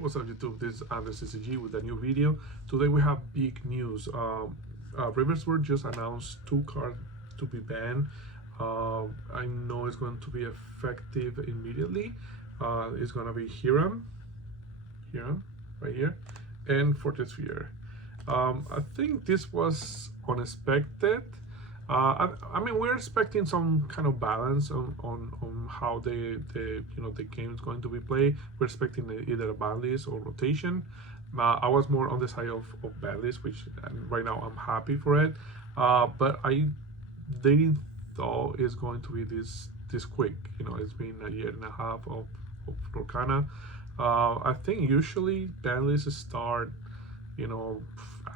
what's up YouTube? This is Andres CCG with a new video. Today we have big news. Ravensburger just announced 2 cards to be banned. I know it's going to be effective immediately. It's going to be Hiram, right here, and Fortesphere. I think this was unexpected. I mean, we're expecting some kind of balance on how the game is going to be played. We're expecting either a ban list or rotation. I was more on the side of ban list, which right now I'm happy for it. But I didn't thought it's going to be this quick. It's been a year and a half of Lorcana. I think usually ban lists start, I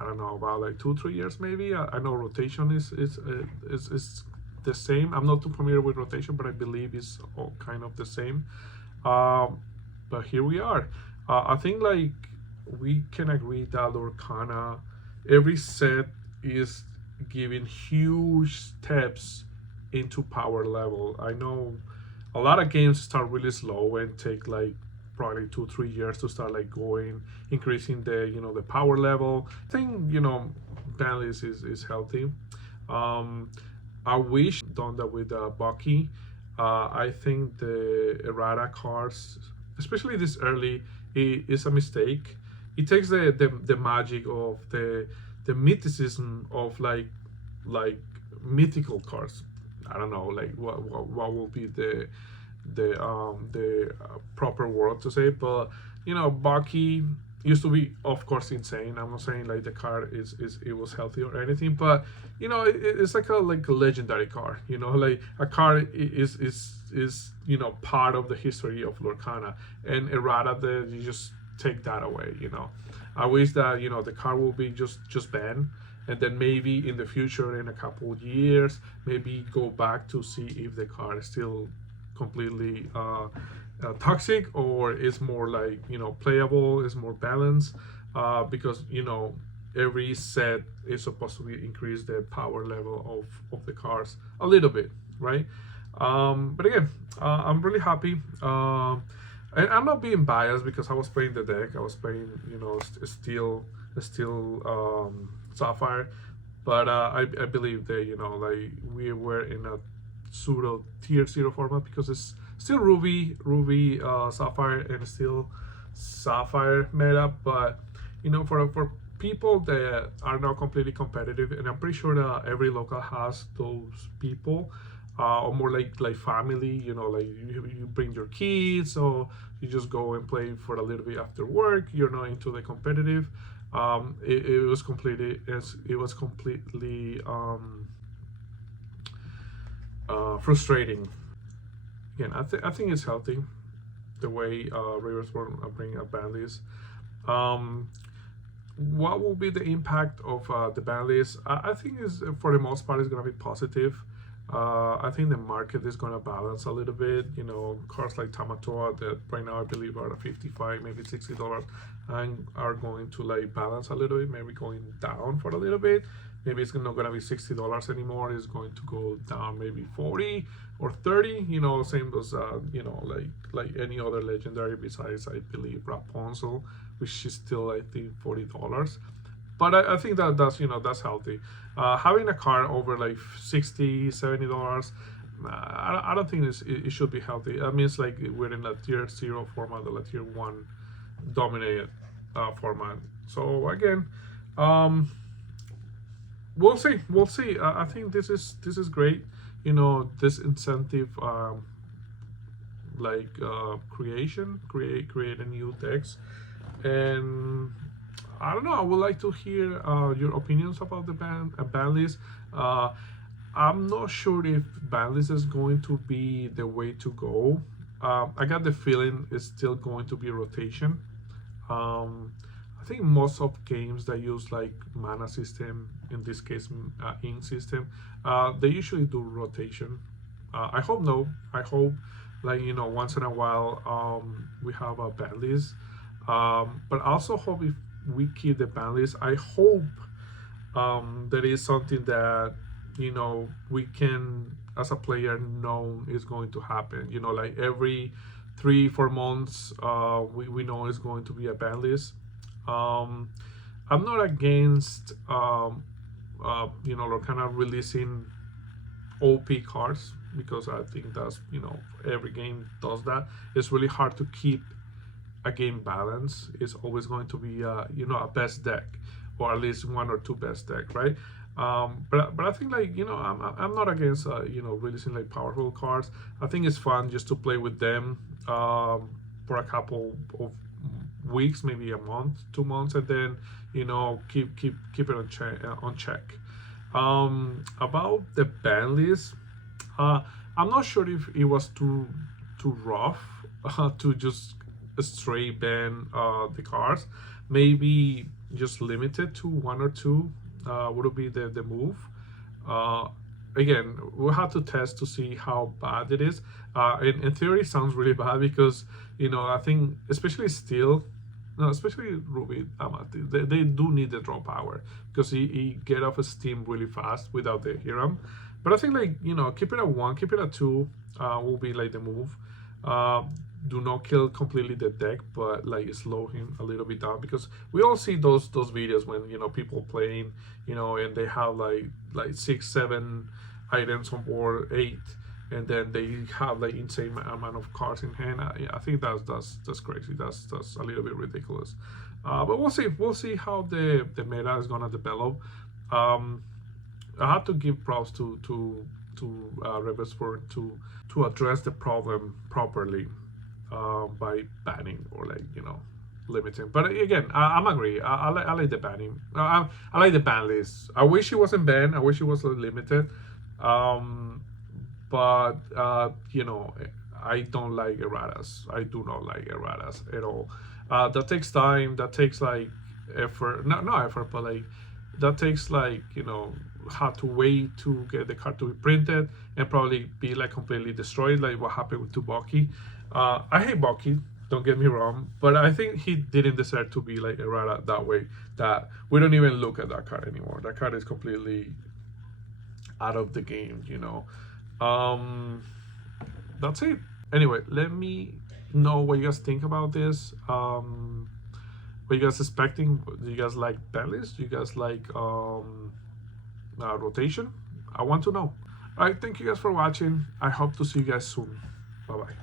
don't know, about like 2-3 years maybe. I know rotation is the same. I'm not too familiar with rotation, but I believe it's all kind of the same. But here we are. I think like we can agree that Lorcana, every set is giving huge steps into power level. I know a lot of games start really slow and take like probably 2-3 years to start like increasing the the power level. I think ban list is healthy. I wish done that with Bucky. I think the errata cards, especially this early, is a mistake. It takes the magic of the mythicism of like mythical cards. I don't know, like what will be the proper word to say, but Bucky used to be, of course, insane. I'm not saying like the card it was healthy or anything, but it's like a legendary card. Like a card is part of the history of Lorcana, and errata that you just take that away. I wish that the card will be just banned, and then maybe in the future, in a couple of years, maybe go back to see if the card is still completely toxic, or is more like playable, is more balanced, because every set is supposed to increase the power level of the cards a little bit, right? But again, I'm really happy, and I'm not being biased because I was playing the deck. I was playing steel sapphire, but I believe that like we were in a pseudo tier 0 format, because it's still ruby sapphire and still sapphire meta, but for people that are not completely competitive, and I'm pretty sure that every local has those people, or more like family, like you bring your kids, or you just go and play for a little bit after work. You're not into the competitive. It was completely frustrating. Again, I think it's healthy the way Ravensburger bring a ban list. What will be the impact of the ban list? I think is for the most part is going to be positive. I think the market is going to balance a little bit. Cars like Tamatoa that right now I believe are at $55, maybe $60, and are going to like balance a little bit, maybe going down for a little bit. Maybe it's not going to be $60 anymore. It's going to go down maybe 40 or 30. Same as like any other legendary besides, I believe, Rapunzel, which is still I think $40. But I think that's healthy. Having a card over like $60-$70, I don't think it should be healthy. I mean, it's like we're in a tier 0 format or a tier 1 dominated format. So again, we'll see. I think this is great. This incentive, create a new decks, and I don't know. I would like to hear your opinions about the ban list. I'm not sure if ban list is going to be the way to go. I got the feeling it's still going to be rotation. I think most of games that use like mana system, in this case ink system, they usually do rotation. I hope no. I hope like once in a while we have a ban list. But also hope if we keep the ban list, I hope there is something that we can, as a player, know is going to happen. Like every 3-4 months, we know it's going to be a ban list. I'm not against Lorcana releasing OP cards, because I think that's, every game does that. It's really hard to keep a game balance. It's always going to be a best deck, or at least one or two best deck, right? But I think, like, I'm not against releasing like powerful cards. I think it's fun just to play with them for a couple of weeks, maybe a month, 2 months, and then keep it on check. About the ban list, I'm not sure if it was too rough to just straight ban the cards. Maybe just limited to one or two would be the move. Again, we'll have to test to see how bad it is. In theory, it sounds really bad, because I think especially Steel, no, especially Ruby, they do need the draw power, because he get off a steam really fast without the Hiram. But I think, like, keep it at 1, keep it at 2 will be like the move. Do not kill completely the deck, but like slow him a little bit down, because we all see those videos when people playing, and they have like 6-7 items on board, 8, and then they have like insane amount of cards in hand. I think that's crazy. That's a little bit ridiculous. But we'll see how the meta is gonna develop. I have to give props to Ravensburger to address the problem properly, by banning or limiting. But again, I'm agree. I like the banning. I like the ban list. I wish it wasn't banned. I wish it was limited. But I don't like erratas. I do not like erratas at all. That takes time. That takes like effort. No effort, but like that takes like have to wait to get the card to be printed and probably be like completely destroyed, like what happened with Tubaki. I hate Bucky, don't get me wrong, but I think he didn't deserve to be like errata that way, that we don't even look at that card anymore. That card is completely out of the game, That's it. Anyway, let me know what you guys think about this. What you guys expecting? Do you guys like ban list? Do you guys like rotation? I want to know. All right, thank you guys for watching. I hope to see you guys soon. Bye bye.